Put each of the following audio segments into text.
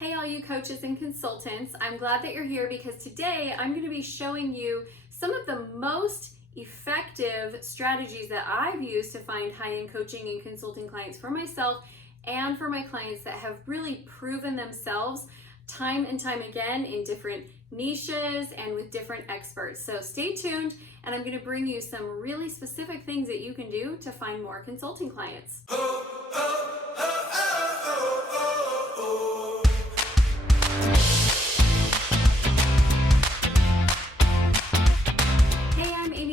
Hey all you coaches and consultants, I'm glad that you're here because today I'm going to be showing you some of the most effective strategies that I've used to find high-end coaching and consulting clients for myself and for my clients that have really proven themselves time and time again in different niches and with different experts. So stay tuned and I'm going to bring you some really specific things that you can do to find more consulting clients.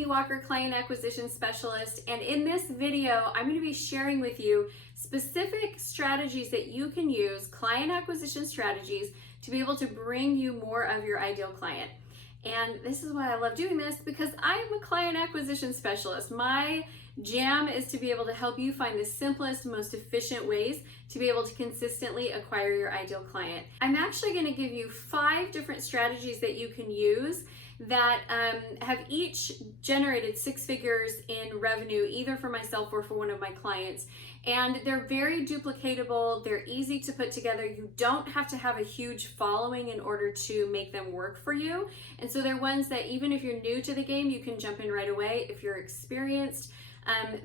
Walker, Client Acquisition Specialist, and in this video I'm going to be sharing with you specific strategies that you can use, client acquisition strategies, to be able to bring you more of your ideal client. And this is why I love doing this, because I'm a client acquisition specialist. My jam is to be able to help you find the simplest, most efficient ways to be able to consistently acquire your ideal client. I'm actually going to give you 5 different strategies that you can use that have each generated 6 figures in revenue, either for myself or for one of my clients. And they're very duplicatable, they're easy to put together. You don't have to have a huge following in order to make them work for you. And so they're ones that even if you're new to the game, you can jump in right away. If you're experienced,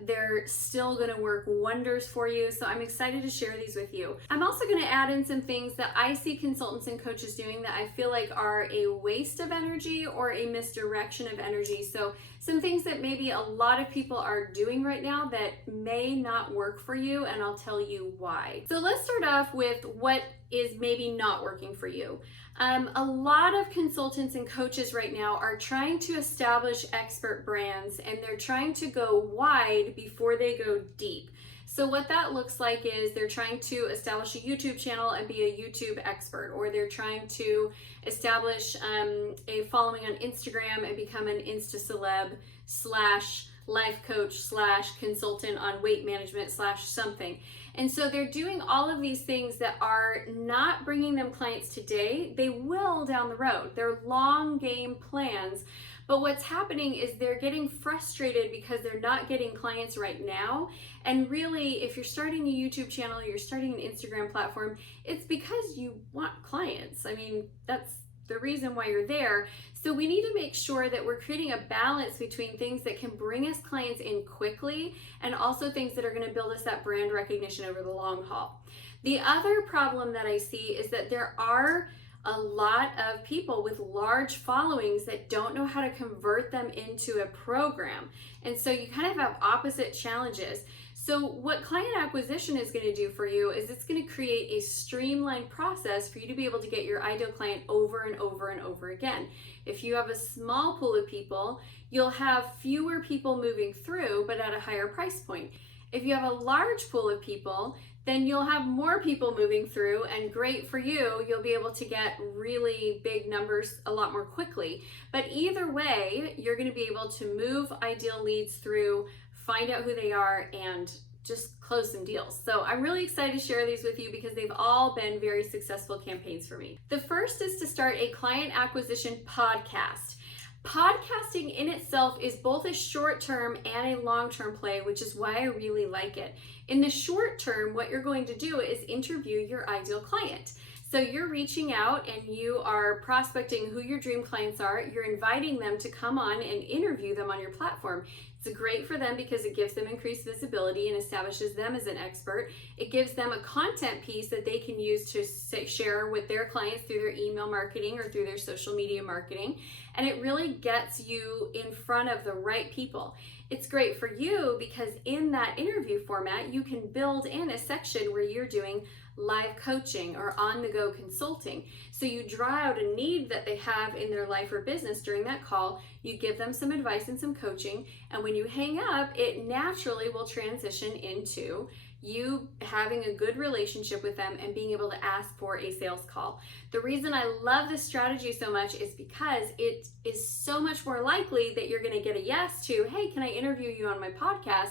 they're still going to work wonders for you. So I'm excited to share these with you. I'm also going to add in some things that I see consultants and coaches doing that I feel like are a waste of energy or a misdirection of energy. So some things that maybe a lot of people are doing right now that may not work for you, and I'll tell you why. So let's start off with what is maybe not working for you. A lot of consultants and coaches right now are trying to establish expert brands, and they're trying to go wide before they go deep. So what that looks like is they're trying to establish a YouTube channel and be a YouTube expert, or they're trying to establish a following on Instagram and become an Insta celeb / life coach / consultant on weight management / something. And so they're doing all of these things that are not bringing them clients today. They will down the road. They're long game plans. But what's happening is they're getting frustrated because they're not getting clients right now. And really, if you're starting a YouTube channel, you're starting an Instagram platform, it's because you want clients. I mean, that's the reason why you're there. So we need to make sure that we're creating a balance between things that can bring us clients in quickly and also things that are going to build us that brand recognition over the long haul. The other problem that I see is that there are a lot of people with large followings that don't know how to convert them into a program. And so you kind of have opposite challenges. So what client acquisition is going to do for you is it's going to create a streamlined process for you to be able to get your ideal client over and over and over again. If you have a small pool of people, you'll have fewer people moving through, but at a higher price point. If you have a large pool of people, then you'll have more people moving through, and great for you, you'll be able to get really big numbers a lot more quickly. But either way, you're going to be able to move ideal leads through, find out who they are, and just close some deals. So I'm really excited to share these with you because they've all been very successful campaigns for me. The first is to start a client acquisition podcast. Podcasting in itself is both a short-term and a long-term play, which is why I really like it. In the short term, what you're going to do is interview your ideal client. So you're reaching out and you are prospecting who your dream clients are. You're inviting them to come on and interview them on your platform. It's great for them because it gives them increased visibility and establishes them as an expert. It gives them a content piece that they can use to share with their clients through their email marketing or through their social media marketing. And it really gets you in front of the right people. It's great for you because in that interview format, you can build in a section where you're doing live coaching or on-the-go consulting. So you draw out a need that they have in their life or business during that call, you give them some advice and some coaching, and when you hang up, it naturally will transition into you having a good relationship with them and being able to ask for a sales call. The reason I love this strategy so much is because it is so much more likely that you're going to get a yes to, hey, can I interview you on my podcast,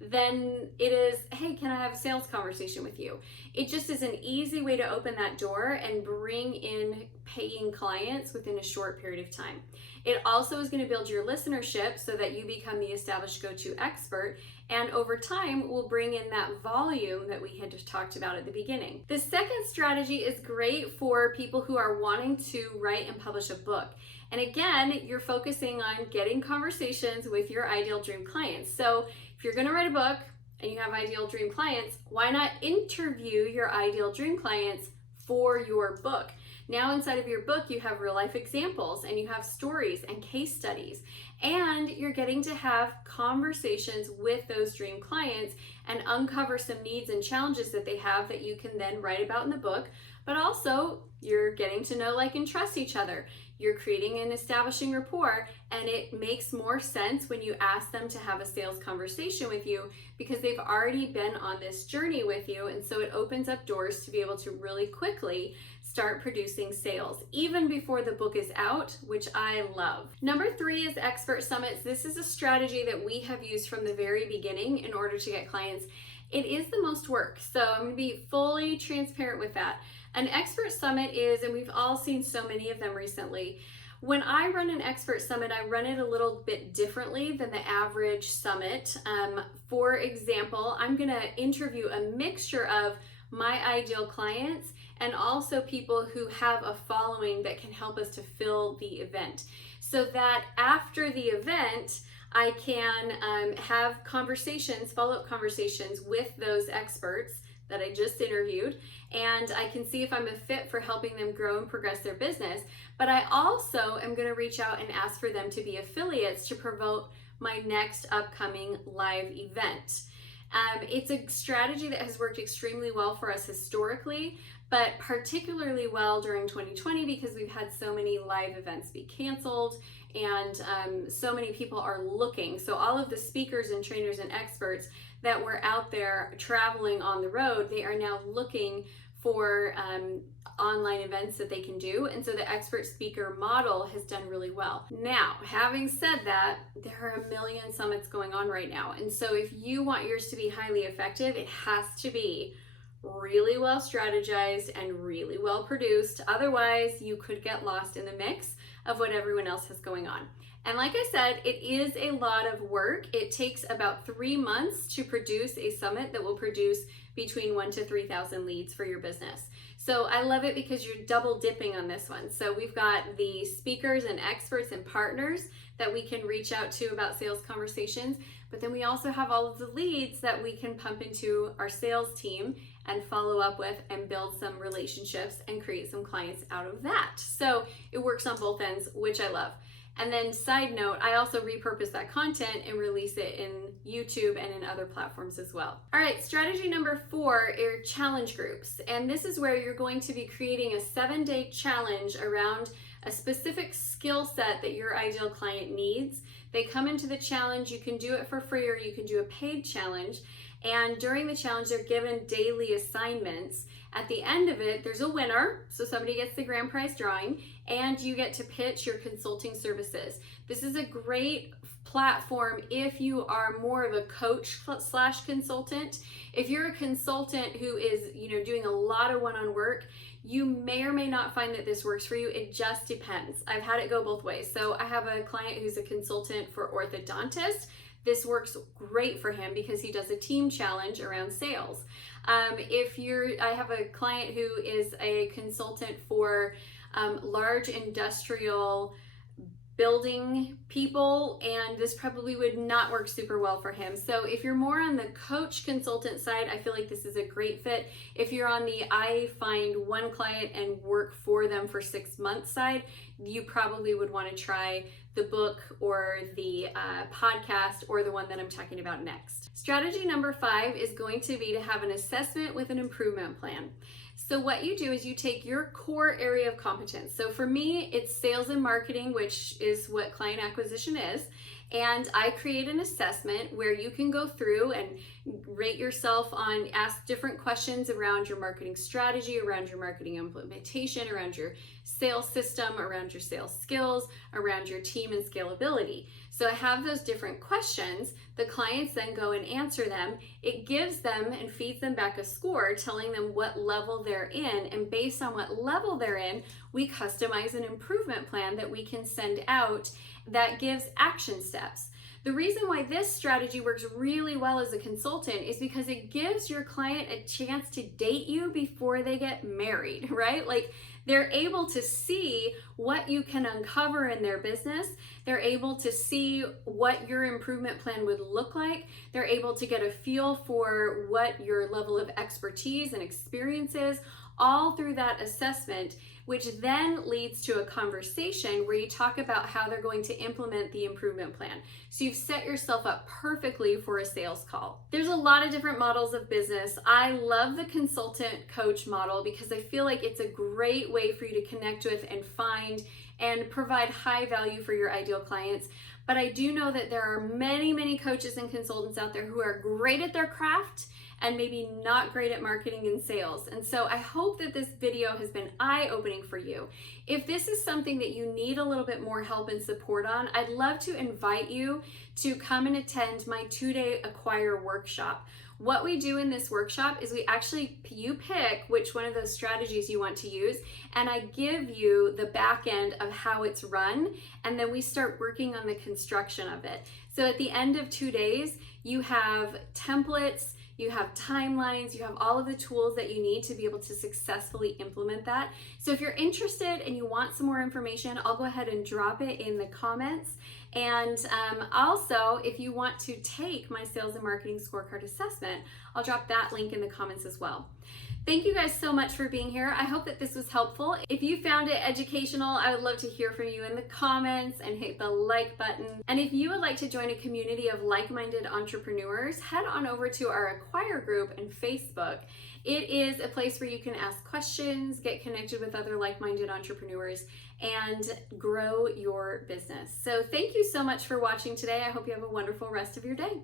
than it is, hey, can I have a sales conversation with you? It just is an easy way to open that door and bring in paying clients within a short period of time. It also is going to build your listenership so that you become the established go-to expert, and over time will bring in that volume that we had just talked about at the beginning. The second strategy is great for people who are wanting to write and publish a book. And again, you're focusing on getting conversations with your ideal dream clients. So if you're going to write a book and you have ideal dream clients, why not interview your ideal dream clients for your book? Now inside of your book, you have real life examples and you have stories and case studies, and you're getting to have conversations with those dream clients and uncover some needs and challenges that they have that you can then write about in the book. But also you're getting to know, like, and trust each other. You're creating and establishing rapport, and it makes more sense when you ask them to have a sales conversation with you because they've already been on this journey with you, and so it opens up doors to be able to really quickly start producing sales even before the book is out, which I love. Number 3 is expert summits. This is a strategy that we have used from the very beginning in order to get clients. It is the most work, so I'm going to be fully transparent with that. An expert summit is, and we've all seen so many of them recently, when I run an expert summit, I run it a little bit differently than the average summit. For example, I'm going to interview a mixture of my ideal clients and also people who have a following that can help us to fill the event, so that after the event, I can have conversations, follow-up conversations with those experts that I just interviewed, and I can see if I'm a fit for helping them grow and progress their business. But I also am going to reach out and ask for them to be affiliates to promote my next upcoming live event. It's a strategy that has worked extremely well for us historically, but particularly well during 2020 because we've had so many live events be canceled and so many people are looking. So all of the speakers and trainers and experts that were out there traveling on the road, they are now looking for online events that they can do. And so the expert speaker model has done really well. Now, having said that, there are a million summits going on right now. And so if you want yours to be highly effective, it has to be really well strategized and really well produced. Otherwise, you could get lost in the mix of what everyone else has going on. And like I said, it is a lot of work. It takes about 3 months to produce a summit that will produce between 1,000 to 3,000 leads for your business. So I love it because you're double dipping on this one. So we've got the speakers and experts and partners that we can reach out to about sales conversations, but then we also have all of the leads that we can pump into our sales team and follow up with and build some relationships and create some clients out of that. So it works on both ends, which I love. And then side note, I also repurpose that content and release it in YouTube and in other platforms as well. All right, strategy number 4 are challenge groups. And this is where you're going to be creating a 7-day challenge around a specific skill set that your ideal client needs. They come into the challenge, you can do it for free or you can do a paid challenge. And during the challenge, they're given daily assignments. At the end of it, there's a winner, so somebody gets the grand prize drawing, and you get to pitch your consulting services. This is a great platform if you are more of a coach slash consultant. If you're a consultant who is, doing a lot of one-on-one work, you may or may not find that this works for you. It just depends. I've had it go both ways. So I have a client who's a consultant for orthodontists. This works great for him because he does a team challenge around sales. I have a client who is a consultant for large industrial building people, and this probably would not work super well for him. So if you're more on the coach consultant side, I feel like this is a great fit. If you're on the I find one client and work for them for 6 months side, you probably would want to try the book or the podcast or the one that I'm talking about next. Strategy number 5 is going to be to have an assessment with an improvement plan. So what you do is you take your core area of competence. So for me, it's sales and marketing, which is what client acquisition is. And I create an assessment where you can go through and rate yourself on, ask different questions around your marketing strategy, around your marketing implementation, around your sales system, around your sales skills, around your team and scalability. So I have those different questions. The clients then go and answer them. It gives them and feeds them back a score telling them what level they're in. And based on what level they're in, we customize an improvement plan that we can send out that gives action steps. The reason why this strategy works really well as a consultant is because it gives your client a chance to date you before they get married, right? Like, they're able to see what you can uncover in their business. They're able to see what your improvement plan would look like. They're able to get a feel for what your level of expertise and experience is, all through that assessment, which then leads to a conversation where you talk about how they're going to implement the improvement plan. So you've set yourself up perfectly for a sales call. There's a lot of different models of business. I love the consultant coach model because I feel like it's a great way for you to connect with and find and provide high value for your ideal clients. But I do know that there are many, many coaches and consultants out there who are great at their craft and maybe not great at marketing and sales. And so I hope that this video has been eye-opening for you. If this is something that you need a little bit more help and support on, I'd love to invite you to come and attend my 2-day Acquire workshop. What we do in this workshop is you pick which one of those strategies you want to use, and I give you the back end of how it's run, and then we start working on the construction of it. So at the end of 2 days, you have templates, you have timelines, you have all of the tools that you need to be able to successfully implement that. So if you're interested and you want some more information, I'll go ahead and drop it in the comments. And also, if you want to take my sales and marketing scorecard assessment, I'll drop that link in the comments as well. Thank you guys so much for being here. I hope that this was helpful. If you found it educational, I would love to hear from you in the comments and hit the like button. And if you would like to join a community of like-minded entrepreneurs, head on over to our Acquire group on Facebook. It is a place where you can ask questions, get connected with other like-minded entrepreneurs, and grow your business. So thank you so much for watching today. I hope you have a wonderful rest of your day.